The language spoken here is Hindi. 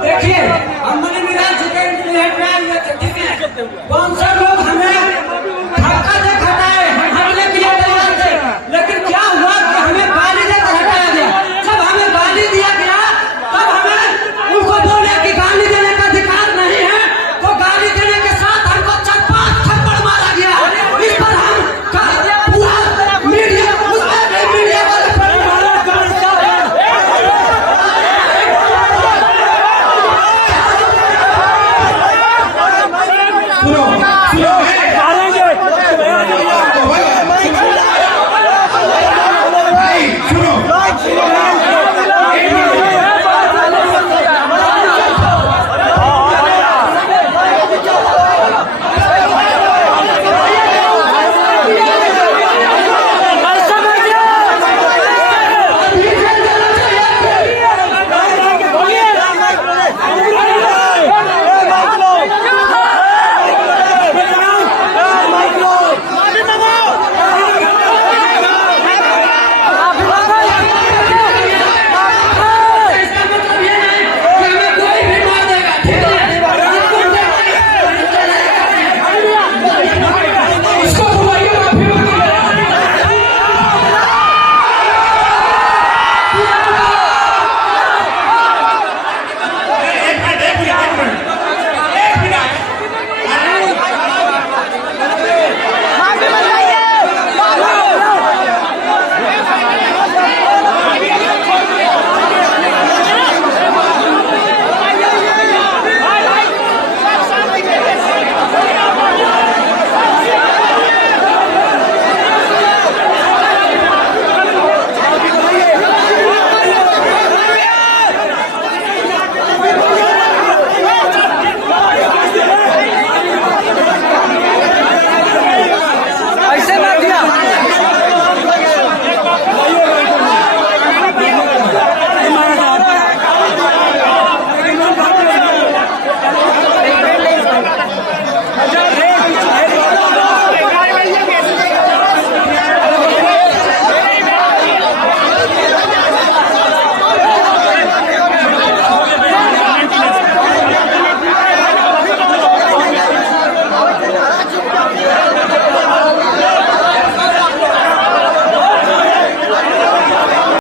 देखिए हम मिला चुके हैं, ठीक है, कौन सा लोग हमें धक्का दे हटाए, हमने किया तैयार थे, लेकिन क्या हुआ कि हमें गाली देकर हटाया गया। जब हमें गाली दिया गया तब हमें उनको बोले कि गाली देने का अधिकार नहीं है, तो गाली देने के साथ हमको 4-5 थप्पड़ मारा गया। इस पर हम पूरा मीडिया वाले